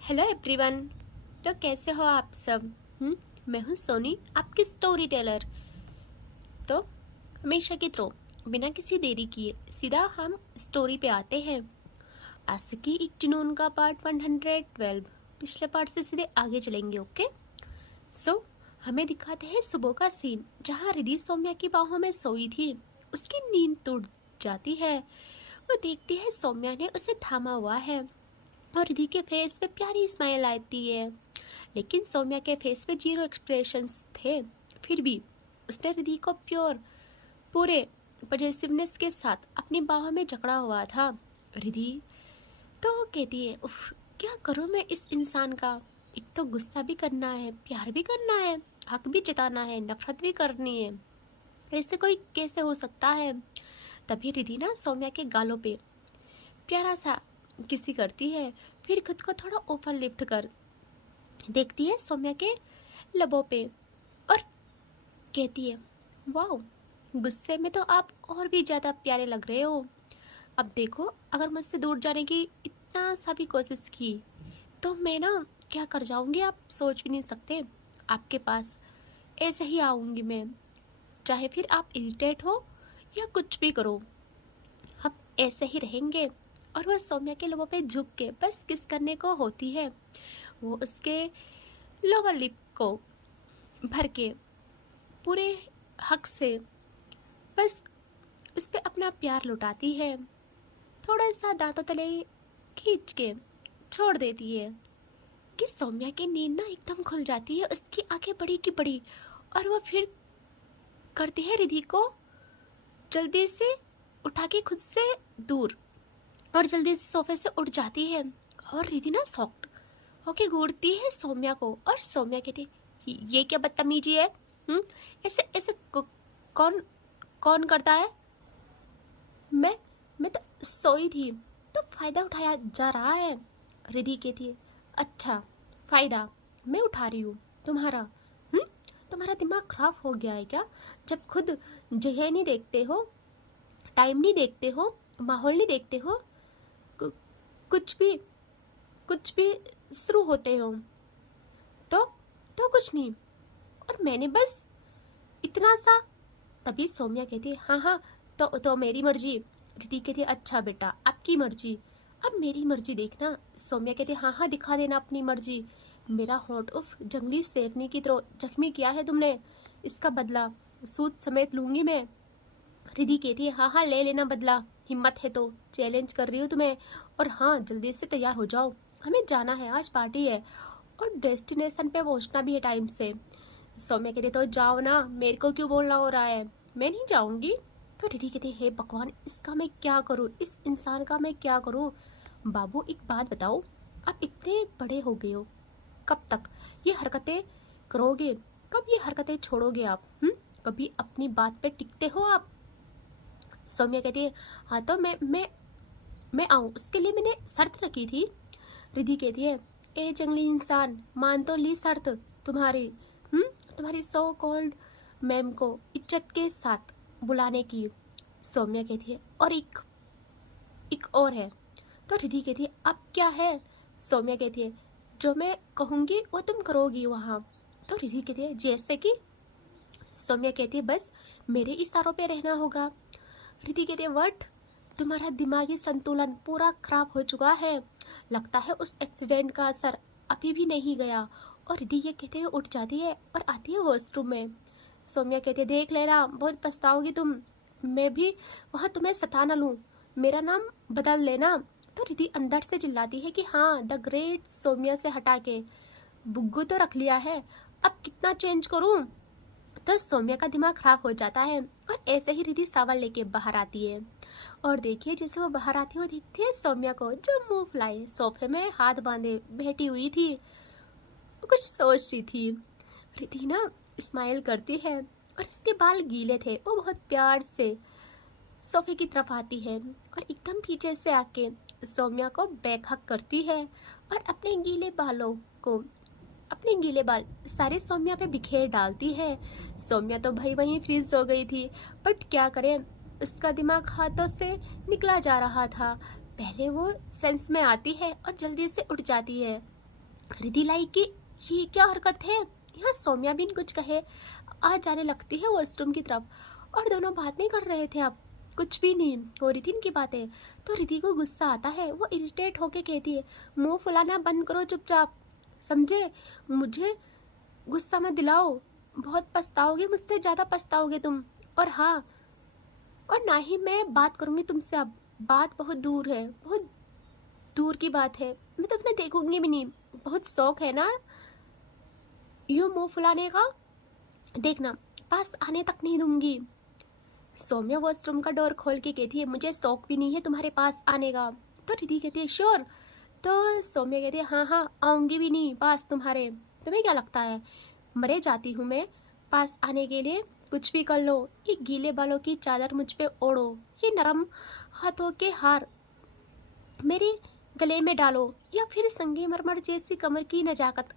Hello everyone. तो कैसे हो आप सब? मैं हूँ सोनी, आपकी स्टोरी टेलर। तो हमेशा की तरह बिना किसी देरी किए सीधा हम स्टोरी पे आते हैं। आशिकी एक जुनून का पार्ट 112। पिछले पार्ट से सीधे आगे चलेंगे। ओके, सो हमें दिखाते हैं सुबह का सीन, जहाँ रिद्धि सौम्या की बाहों में सोई थी। उसकी नींद टूट जाती है। वो देखती है सौम्या ने उसे थामा हुआ है और रिद्धि के फेस पे प्यारी स्माइल आती है, लेकिन सौम्या के फेस पे जीरो एक्सप्रेशंस थे। फिर भी उसने रिद्धि को पूरे पॉजिटिवनेस के साथ अपनी बाहों में जकड़ा हुआ था। रिद्धि तो कहती है, उफ, क्या करूँ मैं इस इंसान का? एक तो गुस्सा भी करना है, प्यार भी करना है, हक भी जताना है, नफरत भी करनी है। ऐसे कोई कैसे हो सकता है? तभी रिद्धि ना सौम्या के गालों पे प्यारा सा किसी करती है, फिर खुद को थोड़ा ऊपर लिफ्ट कर देखती है सौम्या के लबों पे और कहती है, वाह, गुस्से में तो आप और भी ज़्यादा प्यारे लग रहे हो। अब देखो, अगर मुझसे दूर जाने की इतना सा भी कोशिश की तो मैं ना क्या कर जाऊंगी, आप सोच भी नहीं सकते। आपके पास ऐसे ही आऊंगी मैं, चाहे फिर आप इरिटेट हो या कुछ भी करो, हम ऐसे ही रहेंगे। और वह सौम्या के लबों पे झुक के बस किस करने को होती है। वो उसके लोअर लिप को भर के पूरे हक से बस उस पर अपना प्यार लुटाती है। थोड़ा सा दांतों तले खींच के छोड़ देती है कि सौम्या की नींद ना एकदम खुल जाती है। उसकी आंखें बड़ी की बड़ी, और वो फिर करती है रिद्धि को जल्दी से उठा के खुद से दूर, और जल्दी से सोफे से उठ जाती है। और रिद्धि ना शॉक्ड होके घूरती है सौम्या को, और सौम्या कहती है, ये क्या बदतमीजी है? ऐसे ऐसे कौन कौन करता है? मैं तो सोई थी, तो फायदा उठाया जा रहा है। रिद्धि कहती है, अच्छा, फायदा मैं उठा रही हूँ तुम्हारा? तुम्हारा दिमाग खराब हो गया है क्या? जब खुद जगह नहीं देखते हो, टाइम नहीं देखते हो, माहौल नहीं देखते हो, कुछ भी शुरू होते हो तो कुछ नहीं, और मैंने बस इतना सा। तभी सौम्या कहती है, हाँ हाँ, तो मेरी मर्जी। रिद्धि कहती है, अच्छा बेटा, आपकी मर्जी, अब मेरी मर्जी देखना। सौम्या कहती है, हाँ हाँ, दिखा देना अपनी मर्जी। मेरा होंठ उफ जंगली शेरनी की तरह जख्मी किया है तुमने, इसका बदला सूद समेत लूंगी मैं। रिद्धि कहती है, हाँ हाँ, ले लेना बदला, हिम्मत है तो चैलेंज कर रही हूँ तुम्हें। और हाँ, जल्दी से तैयार हो जाओ, हमें जाना है, आज पार्टी है और डेस्टिनेशन पे पहुँचना भी है टाइम से। सौम्या कहती है, तो जाओ ना, मेरे को क्यों बोलना हो रहा है, मैं नहीं जाऊँगी। तो रिद्धि कहती है, हे भगवान, इसका मैं क्या करूँ, इस इंसान का मैं क्या करूँ? बाबू, एक बात बताओ, आप इतने बड़े हो गए हो, कब तक ये हरकतें करोगे? कब ये हरकतें छोड़ोगे आप? कभी अपनी बात पे टिकते हो आप? सौम्या कहती है, हाँ, तो मैं आऊँ, उसके लिए मैंने शर्त रखी थी। रिद्धि कहती है, ए जंगली इंसान, मान तो ली शर्त तुम्हारी, तुम्हारी सो कॉल्ड मैम को इज्जत के साथ बुलाने की। सौम्या कहती है, और एक और है। तो रिद्धि कहती है, अब क्या है? सौम्या कहती है, जो मैं कहूँगी वो तुम करोगी वहाँ। तो रिद्धि कहती है, जैसे कि? सौम्या कहती है, बस मेरे इशारों पे रहना होगा। रिद्धि कहती है, व्हाट? तुम्हारा दिमागी संतुलन पूरा खराब हो चुका है, लगता है उस एक्सीडेंट का असर अभी भी नहीं गया। और रिद्धि ये कहते हुए उठ जाती है और आती है वॉशरूम में। सौम्या कहती है, देख लेना, बहुत पछताओगी तुम, मैं भी वहाँ तुम्हें सता न लूँ, मेरा नाम बदल लेना। तो रिद्धि अंदर से चिल्लाती है कि हाँ, द ग्रेट सौम्या से हटा के बुग्गू तो रख लिया है, अब कितना चेंज करूँ? तो सौम्या का दिमाग खराब हो जाता है, और ऐसे ही रिद्धि सावल लेके बाहर आती है। और देखिए, जैसे वो बाहर आती है, वो देखती है सौम्या को, जो मुंह फुलाए सोफे में हाथ बांधे बैठी हुई थी। वो कुछ सोच रही थी। रिद्धि ना स्माइल करती है, और इसके बाल गीले थे। वो बहुत प्यार से सोफे की तरफ आती है और एकदम पीछे से आके सौम्या को बैक हक करती है, और अपने गीले बाल सारे सौम्या पे बिखेर डालती है। सौम्या तो भाई वहीं फ्रीज हो गई थी, बट क्या करे, उसका दिमाग हाथों से निकला जा रहा था। पहले वो सेंस में आती है और जल्दी से उठ जाती है। रिधि लाई कि ये क्या हरकत है। यहाँ सौम्या बिन कुछ कहे आ जाने लगती है वॉशरूम की तरफ, और दोनों बात नहीं कर रहे थे अब, कुछ भी नहीं हो रही थी इनकी बातें। तो रिधि को गुस्सा आता है, वो इरिटेट होके कहती है मुंह फुलाना बंद करो चुपचाप, समझे, मुझे गुस्सा मत दिलाओ, बहुत पछताओगे, मुझसे ज़्यादा पछताओगे तुम। और हाँ, और ना ही मैं बात करूँगी तुमसे अब, बात बहुत दूर है, बहुत दूर की बात है, मैं तो तुम्हें देखूंगी भी नहीं। बहुत शौक है ना यूँ मुंह फुलाने का, देखना पास आने तक नहीं दूंगी। सौम्या वॉशरूम का डोर खोल के कहती है मुझे शौक भी नहीं है तुम्हारे पास आने का। तो रिधि कहती है श्योर। तो सौम्या कहती है हाँ हाँ आऊँगी भी नहीं पास तुम्हारे, तुम्हें क्या लगता है मरे जाती हूँ मैं पास आने के लिए, कुछ भी कर लो, ये गीले बालों की चादर मुझ पे ओढ़ो, ये नरम हाथों के हार मेरे गले में डालो, या फिर संगमरमर जैसी कमर की नजाकत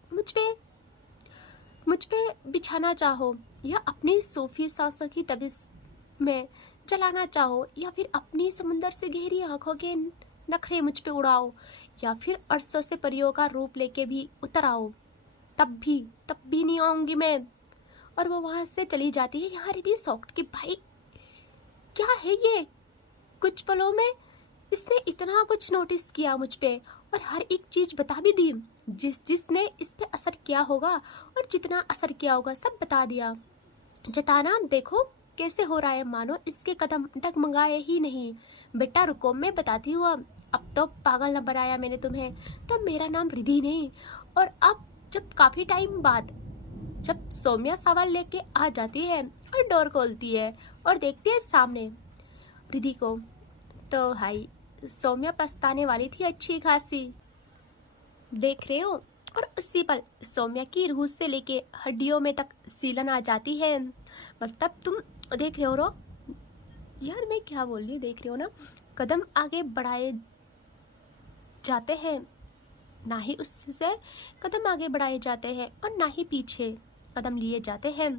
मुझ पे बिछाना चाहो, या अपनी सूफी सांसों की तबीस में चलाना चाहो, या फिर अपनी समुंदर से गहरी आंखों के नखरे मुझ पे उड़ाओ, या फिर अरसों से परियों का रूप लेके भी उतर आओ, तब भी नहीं आऊंगी मैं। और वो वहां से चली जाती है। यहाँ रिधि शॉक्ड कि भाई क्या है ये, कुछ पलों में इसने इतना कुछ नोटिस किया मुझ पे, और हर एक चीज बता भी दी, जिसने इस पे असर किया होगा और जितना असर किया होगा सब बता दिया। जताना देखो कैसे हो रहा है, मानो इसके कदम डगमगाए ही नहीं। बेटा रुको मैं बताती हूँ, अब तो पागल न बनाया मैंने तुम्हें, तो मेरा नाम रिधि नहीं। और अब जब काफी टाइम बाद जब सौम्या सवाल लेके आ जाती है और डोर खोलती है और देखती है सामने रिधि को, तो भाई सौम्या पछताने वाली थी अच्छी खासी, देख रहे हो। और उसी पल सौम्या की रूह से लेके हड्डियों में तक सीलन आ जाती है। मतलब तुम देख रहे हो यार मैं क्या बोल रही हूँ, देख रहे हो ना, कदम आगे बढ़ाए जाते हैं, ना ही उससे कदम आगे बढ़ाए जाते हैं और ना ही पीछे कदम लिए जाते हैं।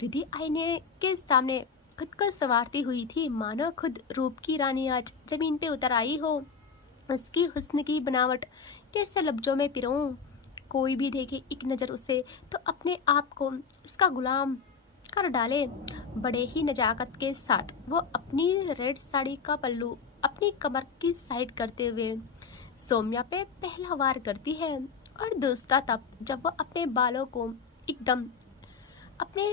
रिधि आईने के सामने खुद को संवारती हुई थी, मानो खुद रूप की रानी आज जमीन पे उतर आई हो। उसकी हुस्न की बनावट कैसे लफ्जों में पिरोऊं, कोई भी देखे एक नज़र उसे तो अपने आप को उसका गुलाम कर डाले। बड़े ही नजाकत के साथ वो अपनी रेड साड़ी का पल्लू अपनी कमर की साइड करते हुए सौम्या पे पहला वार करती है, और दूसरा तब जब वो अपने बालों को एकदम अपने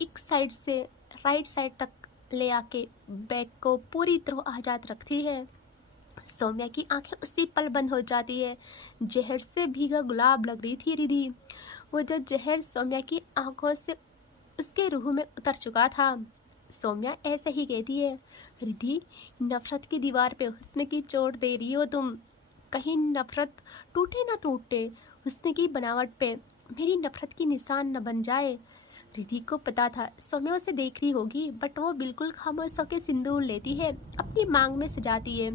एक साइड से राइट साइड तक ले आके बैक को पूरी तरह आजाद रखती है। सौम्या की आंखें उसी पल बंद हो जाती है। जहर से भीगा गुलाब लग रही थी रिधि, वो जो जहर सौम्या की आंखों से उसके रूह में उतर चुका था। सौम्या ऐसे ही कहती है रिधि नफरत की दीवार पे हुस्न की चोट दे रही हो तुम, कहीं नफरत टूटे ना टूटे, हुस्न की बनावट पे मेरी नफरत की निशान न बन जाए। रिधि को पता था सौम्या उसे देख रही होगी, बट वो बिल्कुल खामोश होकर सिंदूर लेती है, अपनी मांग में सजाती है,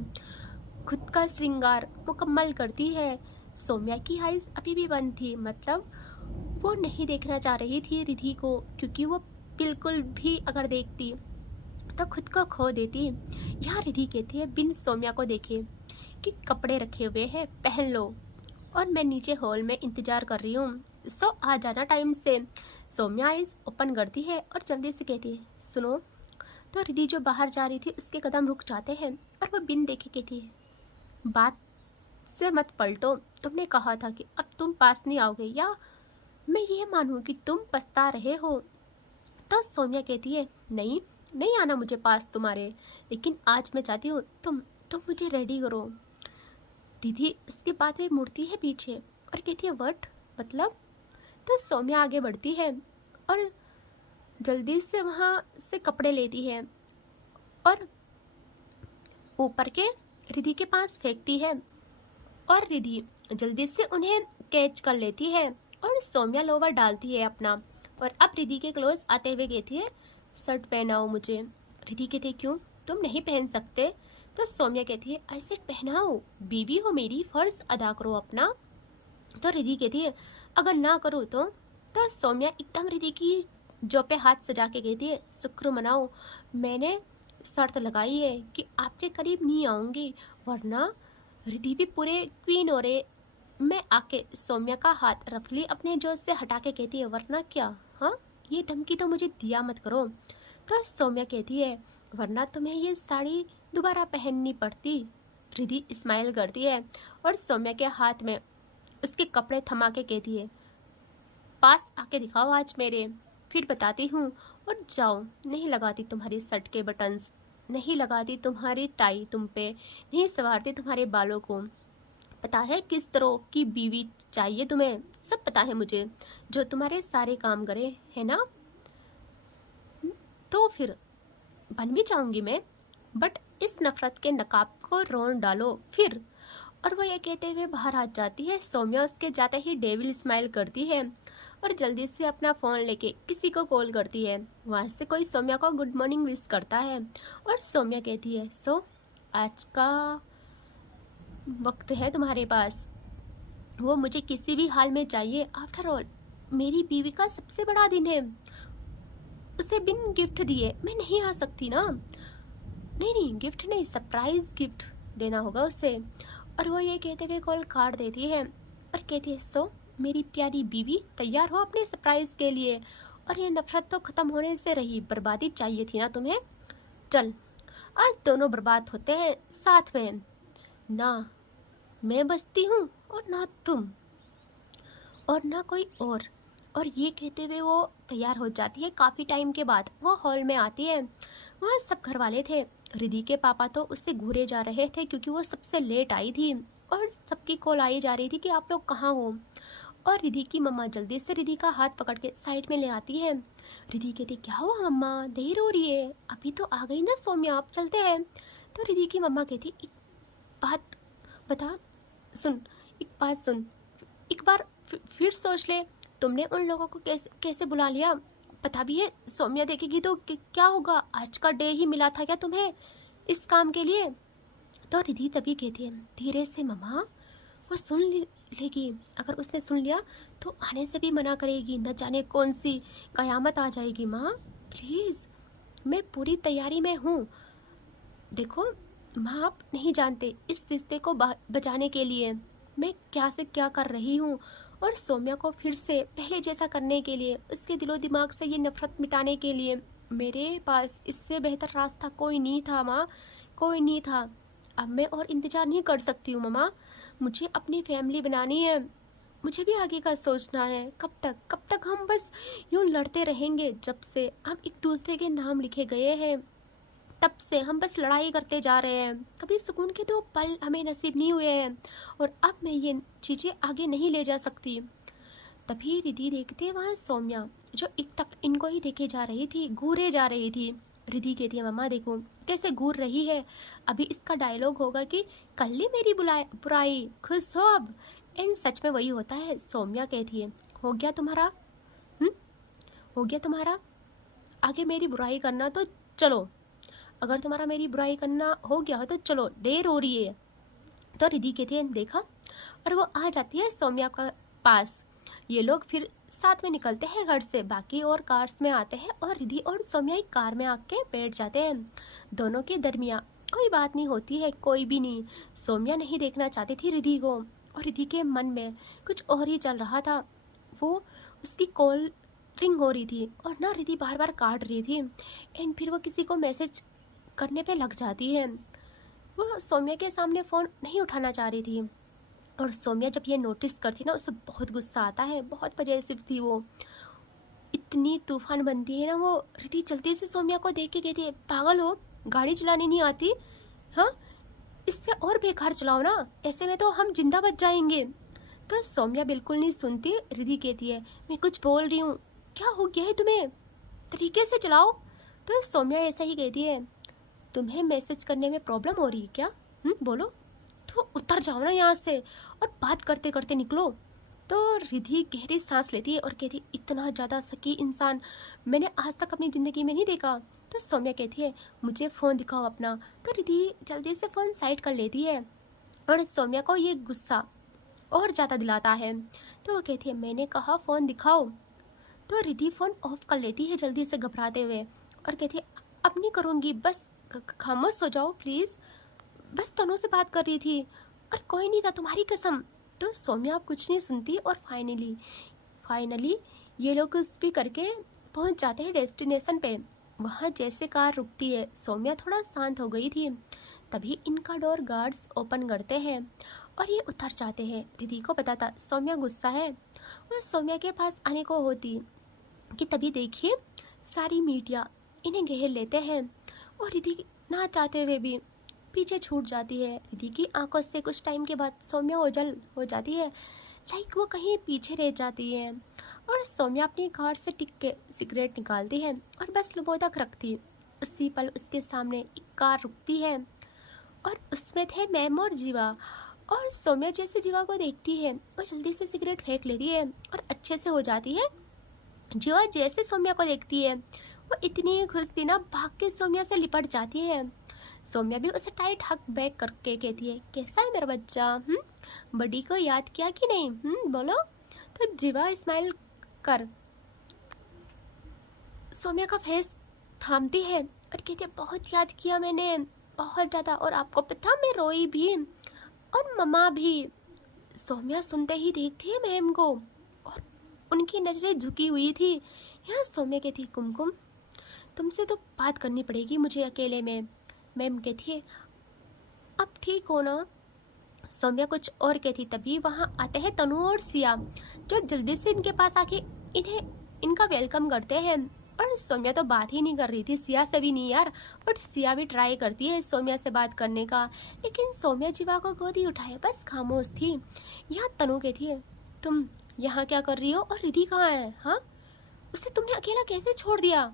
खुद का श्रृंगार मुकम्मल करती है। सौम्या की आइज अभी भी बंद थी, मतलब वो नहीं देखना चाह रही थी रिधि को, क्योंकि वो बिल्कुल भी अगर देखती तो खुद को खो देती। यहाँ रिधि कहती है बिन सौम्या को देखे कि कपड़े रखे हुए हैं पहन लो, और मैं नीचे हॉल में इंतजार कर रही हूँ, सो आ जाना टाइम से। सौम्या आइज ओपन करती है और जल्दी से कहती है सुनो। तो रिधि जो बाहर जा रही थी उसके कदम रुक जाते हैं, और वो बिन देखे कहती है बात से मत पलटो, तुमने कहा था कि अब तुम पास नहीं आओगे, या मैं ये मानूं कि तुम पछता रहे हो। तो सौम्या कहती है नहीं आना मुझे पास तुम्हारे, लेकिन आज मैं चाहती हूँ तुम मुझे रेडी करो। रिधि उसके बाद में मुड़ती है पीछे और कहती है व्हाट, मतलब। तो सौम्या आगे बढ़ती है और जल्दी से वहाँ से कपड़े लेती है और ऊपर के रिधि के पास फेंकती है, और रिधि जल्दी से उन्हें कैच कर लेती है, और सौम्या लोवर डालती है अपना, और अब रिधि के क्लोज आते हुए कहती है शर्ट पहनाओ मुझे। रिधि कहती है क्यों, तुम नहीं पहन सकते। तो सौम्या कहती है ऐसे पहनाओ, बीवी हो मेरी, फर्ज अदा करो अपना। तो रिधि कहती है अगर ना करो तो सौम्या एकदम रिधि की जो पे हाथ सजा के कहती है शुक्र मनाओ, मैंने शर्त लगाई है कि आपके करीब नहीं आऊँगी, वरना रिधि भी पूरे क्वीन और मैं आके सौम्या का हाथ रफली अपने जोश से हटा के कहती है, वरना क्या? हाँ, ये धमकी तो मुझे दिया मत करो। तो सौम्या कहती है, वरना तुम्हें ये साड़ी दोबारा पहननी पड़ती। रिधि स्माइल करती है और सौम्या के हाथ में उसके कपड़े थमा के कहती है, पास आके दिखाओ आज मेरे, फिर बताती हूँ। और जाओ, नहीं लगाती तुम्हारी शर्ट के बटन्स, नहीं लगाती तुम्हारी टाई तुम पे, नहीं संवारती तुम्हारे बालों को। पता है किस तरह की बीवी चाहिए तुम्हें, सब पता है मुझे, जो तुम्हारे सारे काम करे, है ना? तो फिर बन भी जाऊंगी मैं, बट इस नफरत के नकाब को रोन डालो फिर। और वो ये कहते हुए बाहर आ जाती है। सौम्या उसके जाते ही डेविल स्माइल करती है और जल्दी से अपना फ़ोन लेके किसी को कॉल करती है। वहाँ से कोई सौम्या को गुड मॉर्निंग विश करता है और सौम्या कहती है, सो आज का वक्त है तुम्हारे पास, वो मुझे किसी भी हाल में चाहिए। आफ्टर ऑल मेरी बीवी का सबसे बड़ा दिन है, उसे बिन गिफ्ट दिए मैं नहीं आ सकती ना। नहीं नहीं, गिफ्ट नहीं, सरप्राइज गिफ्ट देना होगा उसे। और वो ये कहते हुए कॉल काट देती है और कहती है, सो मेरी प्यारी बीवी तैयार हो अपने सरप्राइज के लिए। और ये नफरत तो ख़त्म होने से रही, बर्बादी चाहिए थी ना तुम्हें। चल, आज दोनों बर्बाद होते हैं साथ में, ना मैं बचती हूँ और ना तुम और ना कोई और ये कहते हुए वो तैयार हो जाती है। काफ़ी टाइम के बाद वो हॉल में आती है। वहाँ सब घर वाले थे। रिधि के पापा तो उससे घूरे जा रहे थे क्योंकि वो सबसे लेट आई थी और सबकी कॉल आई जा रही थी कि आप लोग कहाँ हो। और रिधि की मम्मा जल्दी से रिधि का हाथ पकड़ के साइड में ले आती है। रिधि कहती, क्या हुआ मम्मा, देर हो रही है, अभी तो आ गई ना सौम्या, आप चलते हैं। तो रिधि की मम्मा कहती, एक बात बता, सुन, एक बात सुन, एक बार फिर सोच ले, तुमने उन लोगों को कैसे कैसे बुला लिया? पता भी है सौम्या देखेगी तो क्या होगा? आज का डे ही मिला था क्या तुम्हें इस काम के लिए? तो रिधि तभी कहती है, धीरे से मम्मा, वो सुन लेगी, अगर उसने सुन लिया तो आने से भी मना करेगी, न जाने कौन सी कयामत आ जाएगी। माँ प्लीज़, मैं पूरी तैयारी में हूँ। देखो माँ, आप नहीं जानते इस रिश्ते को बचाने के लिए मैं क्या से क्या कर रही हूँ, और सौम्या को फिर से पहले जैसा करने के लिए, उसके दिलो दिमाग से ये नफरत मिटाने के लिए मेरे पास इससे बेहतर रास्ता कोई नहीं था माँ, कोई नहीं था। अब मैं और इंतज़ार नहीं कर सकती हूँ मम्मा, मुझे अपनी फैमिली बनानी है, मुझे भी आगे का सोचना है। कब तक हम बस यूँ लड़ते रहेंगे? जब से हम एक दूसरे के नाम लिखे गए हैं तब से हम बस लड़ाई करते जा रहे हैं, कभी सुकून के 2 पल हमें नसीब नहीं हुए हैं, और अब मैं ये चीज़ें आगे नहीं ले जा सकती। तभी रिधि देखते हैं वहाँ सौम्या, जो एक टक इनको ही देखे जा रही थी, घूरे जा रही थी। रिधि कहती है, मम्मा देखो कैसे घूर रही है, अभी इसका डायलॉग होगा कि कल ही मेरी बुराई, खुश हो अब। एंड सच में वही होता है। सौम्या कहती है, हो गया तुम्हारा, हो गया तुम्हारा, आगे मेरी बुराई करना तो चलो, अगर तुम्हारा मेरी बुराई करना हो गया हो तो चलो, देर हो रही है। तो रिधि कहती है, देखा, और वो आ जाती है सौम्या का पास। ये लोग फिर साथ में निकलते हैं घर से, बाकी और कार्स में आते हैं और रिधि और सौम्या एक कार में आके बैठ जाते हैं। दोनों के दरमियान कोई बात नहीं होती है, कोई भी नहीं। सौम्या नहीं देखना चाहती थी रिधि को, और रिधि के मन में कुछ और ही चल रहा था। वो उसकी कॉल रिंग हो रही थी और ना रिधि बार बार काट रही थी, एंड फिर वो किसी को मैसेज करने पे लग जाती है। वो सौम्या के सामने फ़ोन नहीं उठाना चाह रही थी, और सौम्या जब ये नोटिस करती ना, उसे बहुत गुस्सा आता है। बहुत पजेसिव थी वो, इतनी तूफान बनती है ना वो। रिधि जल्दी से सौम्या को देख के कहती है, पागल हो, गाड़ी चलानी नहीं आती? हाँ, इससे और बेकार चलाओ ना, ऐसे में तो हम जिंदा बच जाएंगे। तो सौम्या बिल्कुल नहीं सुनती। रिधि कहती है, मैं कुछ बोल रही हूँ, क्या हो गया है तुम्हें, तरीके से चलाओ। तो सौम्या ऐसा ही कहती है, तुम्हें मैसेज करने में प्रॉब्लम हो रही है क्या? बोलो, तो उतर जाओ ना यहाँ से और बात करते करते निकलो। तो रिधि गहरी सांस लेती है और कहती, इतना ज़्यादा सकी इंसान मैंने आज तक अपनी ज़िंदगी में नहीं देखा। तो सौम्या कहती है, मुझे फ़ोन दिखाओ अपना। तो रिधि जल्दी से फ़ोन साइड कर लेती है, और सौम्या को ये गुस्सा और ज़्यादा दिलाता है। तो वो कहती है, मैंने कहा फ़ोन दिखाओ। तो रिधि फ़ोन ऑफ कर लेती है जल्दी से घबराते हुए, और कहती है, अब नहीं करूँगी, बस खामोश हो जाओ प्लीज़, बस तनु से बात कर रही थी और कोई नहीं था, तुम्हारी कसम। तो सौम्या अब कुछ नहीं सुनती और फाइनली ये लोग कुछ भी करके पहुंच जाते हैं डेस्टिनेशन पे। वहाँ जैसे कार रुकती है, सौम्या थोड़ा शांत हो गई थी। तभी इनका डोर गार्ड्स ओपन करते हैं और ये उतर जाते हैं। रिधि को पता था सौम्या गुस्सा है और सौम्या के पास आने को होती कि तभी देखिए सारी मीडिया इन्हें घेर लेते हैं और रिधि ना चाहते हुए भी पीछे छूट जाती है। रिधि की आंखों से कुछ टाइम के बाद सौम्या ओझल हो जाती है, लाइक वो कहीं पीछे रह जाती है। और सौम्या अपनी कार से टिक के सिगरेट निकालती है और बस लुबो तक रखती। उसी पल उसके सामने एक कार रुकती है और उसमें थे मैम और जीवा। और सौम्या जैसे जीवा को देखती है वो जल्दी से सिगरेट फेंक लेती है और अच्छे से हो जाती है। जीवा जैसे सौम्या को देखती है वो इतनी खुश थी ना, भाग के सौम्या से लिपट जाती है। सौम्या भी उसे टाइट हक बैक करके कहती है, कैसा है मेरा बच्चा, बड़ी को याद किया कि नहीं, बोलो। तो जीवा स्माइल कर सौम्या का फेस थामती है और कहती है, बहुत याद किया मैंने, बहुत ज़्यादा, और आपको पता मैं रोई भी और मम्मा भी। सौम्या सुनते ही देखती है मैम को और उनकी नज़रें झुकी हुई थी। यहाँ सौम्या कहती है, कुमकुम तुमसे तो बात करनी पड़ेगी मुझे अकेले में। मैम कहती है, अब ठीक हो ना। सौम्या कुछ और कहती तभी वहाँ आते हैं तनु और सिया, जो जल्दी से इनके पास आके इनका वेलकम करते हैं। और सौम्या तो बात ही नहीं कर रही थी, सिया से भी नहीं यार। और सिया भी ट्राई करती है सौम्या से बात करने का, लेकिन सौम्या जीवा को गोदी उठाए बस खामोश थी। यहाँ तनु कहती है, तुम यहाँ क्या कर रही हो और रिधि कहाँ है, हाँ उसे तुमने अकेला कैसे छोड़ दिया।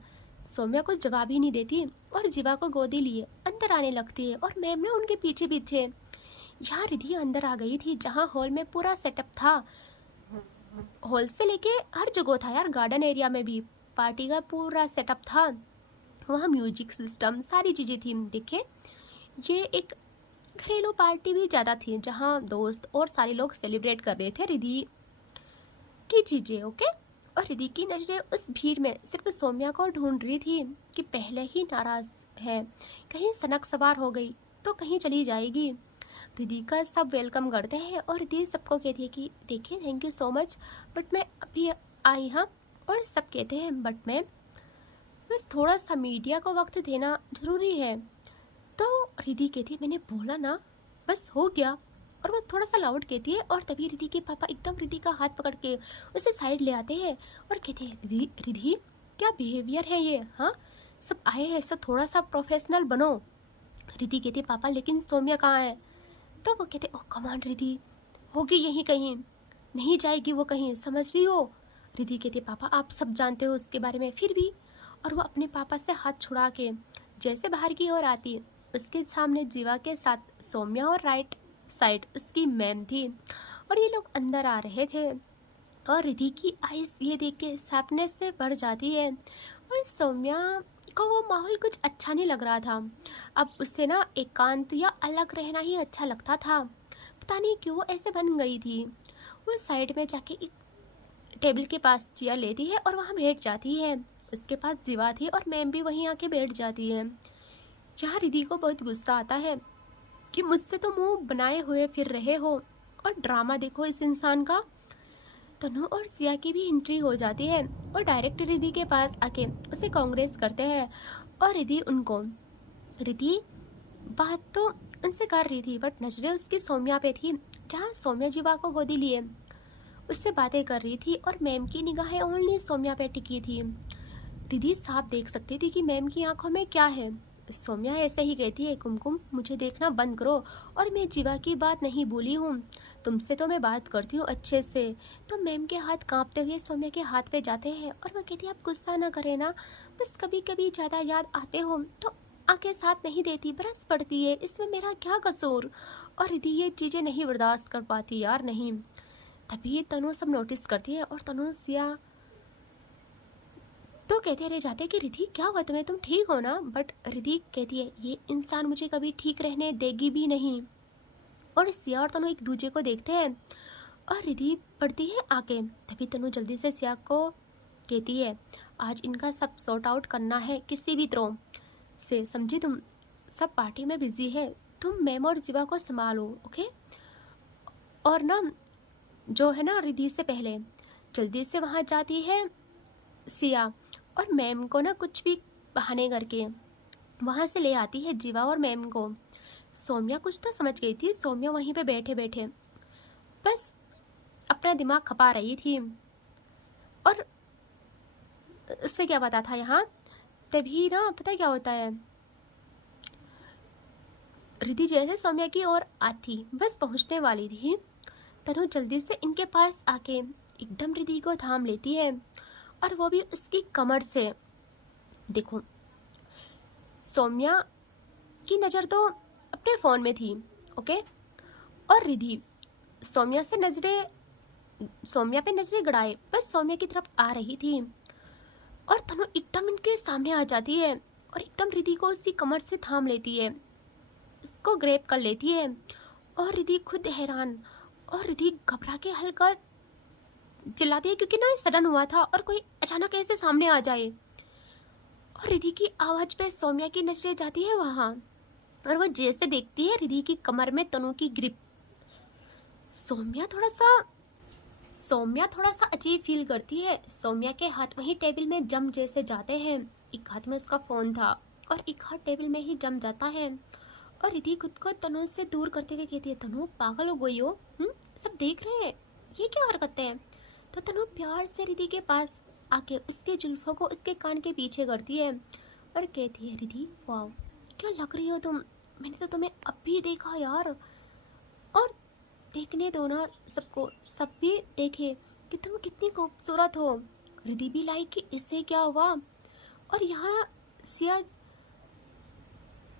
सौम्या को जवाब ही नहीं देती और जीवा को गोदी लिए अंदर आने लगती है और मैम ने उनके पीछे पीछे। यहाँ रिधि अंदर आ गई थी जहाँ हॉल में पूरा सेटअप था। हॉल से लेके हर जगह था यार, गार्डन एरिया में भी पार्टी का पूरा सेटअप था। वहाँ म्यूजिक सिस्टम सारी चीज़ें थी। देखे ये एक घरेलू पार्टी भी ज़्यादा थी जहाँ दोस्त और सारे लोग सेलिब्रेट कर रहे थे रिधि की चीज़ें। ओके, और रिधि की नज़रें उस भीड़ में सिर्फ सौम्या को ढूंढ रही थी कि पहले ही नाराज है, कहीं सनक सवार हो गई तो कहीं चली जाएगी। रिधि का सब वेलकम करते हैं और रिधि सबको कहती है कि देखिए thank you so much, but मैं अभी आई हाँ। और सब कहते हैं बट मैं बस थोड़ा सा मीडिया को वक्त देना ज़रूरी है। तो रिधि कहती है, मैंने बोला ना बस हो गया। और वो थोड़ा सा लाउड कहती है और तभी रिधि के पापा एकदम रिधि का हाथ पकड़ के उसे साइड ले आते हैं और कहते हैं, रिधि क्या बिहेवियर है ये, हाँ सब आए हैं, सब थोड़ा सा प्रोफेशनल बनो। रिधि कहती है, पापा लेकिन सौम्या कहाँ है। तो वो कहते, ओह कमान रिधि, होगी यहीं कहीं, नहीं जाएगी वो कहीं, समझ रही हो। रिधि कहती है, पापा आप सब जानते हो उसके बारे में फिर भी। और वो अपने पापा से हाथ छुड़ा के जैसे बाहर की ओर आती, उसके सामने जीवा के साथ सौम्या और राइट साइड उसकी मैम थी और ये लोग अंदर आ रहे थे। और रिधि की आइज़ ये देख के सैडनेस से भर जाती है और सौम्या को वो माहौल कुछ अच्छा नहीं लग रहा था। अब उससे ना एकांत या अलग रहना ही अच्छा लगता था, पता नहीं क्यों ऐसे बन गई थी। वो साइड में जाके एक टेबल के पास चेयर लेती है और वहाँ बैठ जाती है। उसके पास जीवा थी और मैम भी वहीं आके बैठ जाती है। यहाँ रिधि को बहुत गुस्सा आता है कि मुझसे तो मुंह बनाए हुए फिर रहे हो और ड्रामा देखो इस इंसान का। तनु और सिया की भी एंट्री हो जाती है और डायरेक्ट रिधि के पास आके उसे कांग्रेस करते हैं। और रिधि बात तो उनसे कर रही थी बट नजरें उसकी सौम्या पे थी, जहाँ सौम्या जीवा को गोदी लिए उससे बातें कर रही थी और मैम की निगाहें ओनली सौम्या पे टिकी थी। रिधि साफ देख सकती थी कि मैम की आंखों में क्या है। सौम्या ऐसे ही कहती है, कुमकुम मुझे देखना बंद करो और मैं जीवा की बात नहीं भूली हूँ, तुमसे तो मैं बात करती हूँ अच्छे से। तो मैम के हाथ कांपते हुए सौम्या के हाथ पे जाते हैं और वो कहती है, आप गुस्सा ना करें ना, बस कभी कभी ज़्यादा याद आते हो तो आंखें साथ नहीं देती, बरस पड़ती है, इसमें मेरा क्या कसूर। और रिधि ये चीज़ें नहीं बर्दाश्त कर पाती यार, नहीं। तभी तनु सब नोटिस करती है और तनु सिया तो कहते रह जाते कि रिधि क्या हुआ तुम्हें, तुम ठीक हो ना। बट रिधि कहती है, ये इंसान मुझे कभी ठीक रहने देगी भी नहीं। और सिया और तनु एक दूसरे को देखते हैं और रिधि पढ़ती है आके। तभी तनु जल्दी से सिया को कहती है, आज इनका सब सॉर्ट आउट करना है किसी भी तरह से, समझी तुम, सब पार्टी में बिजी है, तुम मैम और जीवा को संभालो ओके। और ना जो है ना रिधि से पहले जल्दी से वहाँ जाती है सिया, और मैम को ना कुछ भी बहाने करके वहाँ से ले आती है जीवा और मैम को। सौम्या कुछ तो समझ गई थी। सौम्या वहीं पे बैठे बैठे बस अपना दिमाग खपा रही थी, और उससे क्या पता था यहाँ। तभी ना पता क्या होता है, रिधि जैसे सौम्या की ओर आती बस पहुँचने वाली थी, तनु जल्दी से इनके पास आके एकदम रिधि को थाम लेती है, और वो भी उसकी कमर से। देखो सौम्या की नज़र तो अपने फ़ोन में थी, ओके, और रिधि सौम्या पे नजरें गड़ाए बस सौम्या की तरफ आ रही थी, और तनु एकदम इनके सामने आ जाती है और एकदम रिधि को उसकी कमर से थाम लेती है, उसको ग्रैब कर लेती है। और रिधि खुद हैरान, और रिधि घबरा के हल्का चिल्लाती है, क्योंकि ना सडन हुआ था और कोई अचानक ऐसे सामने आ जाए। और रिधि की आवाज पे सौम्या की नजरें जाती है वहाँ, और वो जैसे देखती है रिधि की कमर में तनु की ग्रिप, सौम्या थोड़ा सा अजीब फील करती है। सौम्या के हाथ वहीं टेबल में जम जैसे जाते हैं, एक हाथ में उसका फोन था और एक हाथ टेबल में ही जम जाता है। और रिधि खुद को तनु से दूर करते हुए कहती है, तनु पागल हो गई हो, सब देख रहे हैं, ये क्या हरकतें हैं। तो तनु प्यार से रिधि के पास आके उसके जुल्फों को उसके कान के पीछे करती है और कहती है, रिधि वाह क्या लग रही हो तुम, मैंने तो तुम्हें अब भी देखा यार, और देखने दो ना सबको, सब भी देखे कि तुम कितनी खूबसूरत हो। रिधि भी लाई कि इससे क्या हुआ। और यहाँ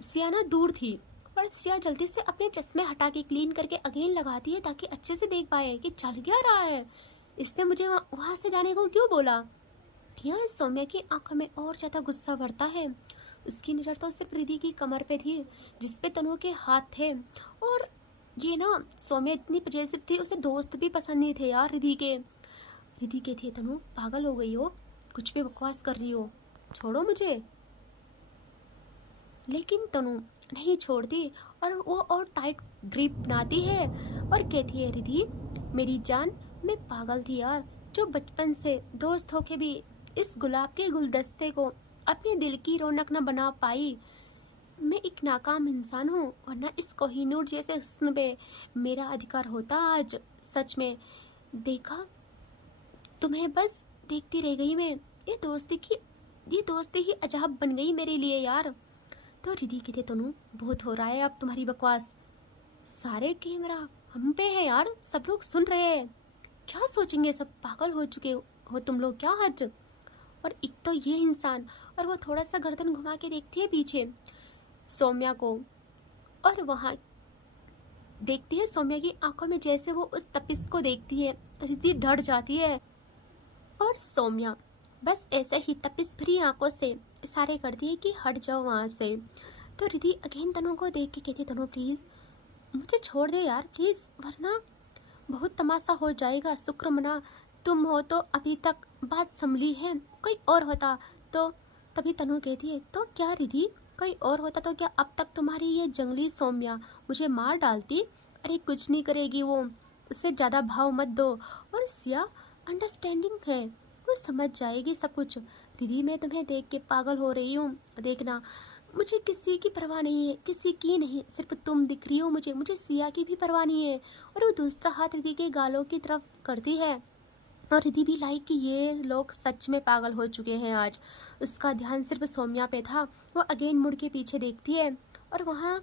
सिया ना दूर थी, पर सिया जल्दी से अपने चश्मे हटा के क्लीन करके अगेन लगाती है ताकि अच्छे से देख पाए कि चल क्या रहा है, इसने मुझे वहाँ से जाने को क्यों बोला। यह सौम्या की आंखों में और ज़्यादा गुस्सा भरता है। उसकी नज़र तो सिर्फ रिधि की कमर पे थी जिसपे तनु के हाथ थे, और ये ना सौम्या इतनी पजेसिव थी, उसे दोस्त भी पसंद नहीं थे यार रिधि के। रिधि कहती है, तनु पागल हो गई हो, कुछ भी बकवास कर रही हो, छोड़ो मुझे। लेकिन तनु नहीं छोड़ती, और वो और टाइट ग्रिप बनाती है और कहती है, रिधि मेरी जान, मैं पागल थी यार, जो बचपन से दोस्त होके भी इस गुलाब के गुलदस्ते को अपने दिल की रौनक न बना पाई। मैं एक नाकाम इंसान हूँ, और ना इस कोहिनूर जैसे हुस्न पे मेरा अधिकार होता आज। सच में देखा तुम्हें, बस देखती रह गई मैं। ये दोस्ती ही अजाब बन गई मेरे लिए यार। तो रिधि कहते, तनु बहुत हो रहा है अब तुम्हारी बकवास, सारे कैमरा हम पे है यार, सब लोग सुन रहे हैं, क्या सोचेंगे सब, पागल हो चुके हो तुम लोग क्या हज। और एक तो ये इंसान, और वो थोड़ा सा गर्दन घुमा के देखती है पीछे सौम्या को, और वहाँ देखती है सौम्या की आंखों में जैसे वो उस तपिश को देखती है, रिधि डर जाती है। और सौम्या बस ऐसे ही तपिश भरी आंखों से इशारे करती है कि हट जाओ वहाँ से। तो रिधि अगेन तनु को देख के कहती है, तनु प्लीज़ मुझे छोड़ दे यार प्लीज़, वरना बहुत तमाशा हो जाएगा। शुक्र मना तुम हो तो अभी तक बात संभली है, कोई और होता तो। तभी तनु कहती है, तो क्या रिधि कोई और होता तो क्या अब तक तुम्हारी ये जंगली सौम्या मुझे मार डालती। अरे कुछ नहीं करेगी वो, उससे ज़्यादा भाव मत दो। और सिया अंडरस्टैंडिंग है, वो समझ जाएगी सब कुछ। रिधि मैं तुम्हें देख के पागल हो रही हूँ, देखना मुझे किसी की परवाह नहीं है, किसी की नहीं, सिर्फ तुम दिख रही हो मुझे सिया की भी परवाह नहीं है। और वो दूसरा हाथ रिधि के गालों की तरफ करती है, और रिधि भी लाइक कि ये लोग सच में पागल हो चुके हैं आज। उसका ध्यान सिर्फ सौम्या पे था। वो अगेन मुड़ के पीछे देखती है, और वहाँ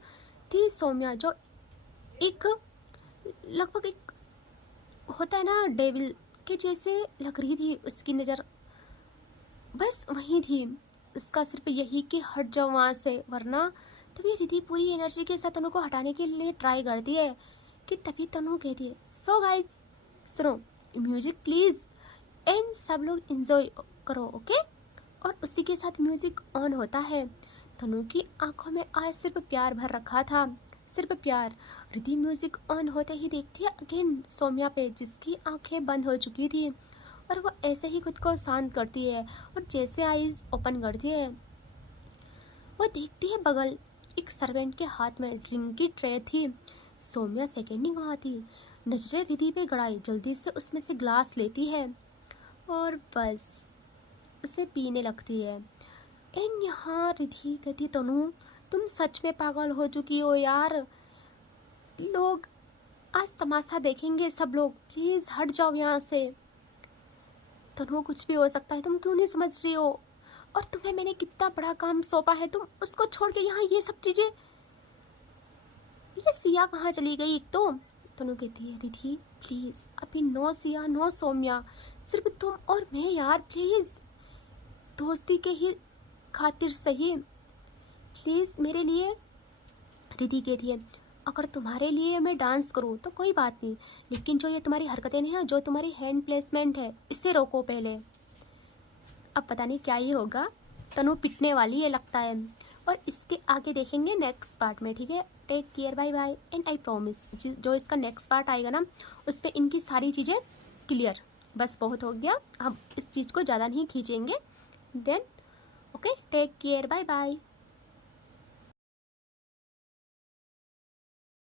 थी सौम्या, जो एक लगभग एक होता है ना डेविल के जैसे लग रही थी। उसकी नज़र बस वहीं थी, उसका सिर्फ यही कि हट जाओ वहाँ से, वरना। तभी रिधि पूरी एनर्जी के साथ तनु को हटाने के लिए ट्राई करती है, कि तभी तनु कहती है, सो गाइस सुनो म्यूजिक प्लीज़, एंड सब लोग इंजॉय करो ओके। और उसी के साथ म्यूजिक ऑन होता है। तनु की आंखों में आज सिर्फ प्यार भर रखा था, सिर्फ प्यार। रिधि म्यूजिक ऑन होते ही देखती है अगेन सौम्या पे, जिसकी आंखें बंद हो चुकी थी, और वो ऐसे ही खुद को शांत करती है, और जैसे आईज ओपन करती है वो देखती है बगल एक सर्वेंट के हाथ में ड्रिंक की ट्रे थी। सौम्या सेकेंड ही वहाँ थी। नजरें रिधि पे गड़ाई, जल्दी से उसमें से ग्लास लेती है और बस उसे पीने लगती है। एंड यहाँ रिधि कहती, तनु तुम सच में पागल हो चुकी हो यार, लोग आज तमाशा देखेंगे सब लोग, प्लीज़ हट जाओ यहाँ से। तनु कुछ भी हो सकता है, तुम क्यों नहीं समझ रही हो, और तुम्हें मैंने कितना बड़ा काम सौंपा है, तुम उसको छोड़ के यहाँ ये सब चीज़ें। ये सिया कहाँ चली गई एक तो। तनु कहती है, रिधि प्लीज़ अभी नो सिया नो सौम्या, सिर्फ तुम और मैं यार, प्लीज़ दोस्ती के ही खातिर सही, प्लीज़ मेरे लिए। रिधि कहती है, अगर तुम्हारे लिए मैं डांस करूँ तो कोई बात नहीं, लेकिन जो ये तुम्हारी हरकतें नहीं ना, जो तुम्हारी हैंड प्लेसमेंट है, इसे रोको पहले। अब पता नहीं क्या ही होगा, तनु पिटने वाली है लगता है, और इसके आगे देखेंगे नेक्स्ट पार्ट में। ठीक है, take care, bye bye, and I promise जो इसका नेक्स्ट पार्ट आएगा ना, उस पर इनकी सारी चीज़ें क्लियर। बस बहुत हो गया, अब इस चीज़ को ज़्यादा नहीं खींचेंगे। Then okay, take care, bye bye.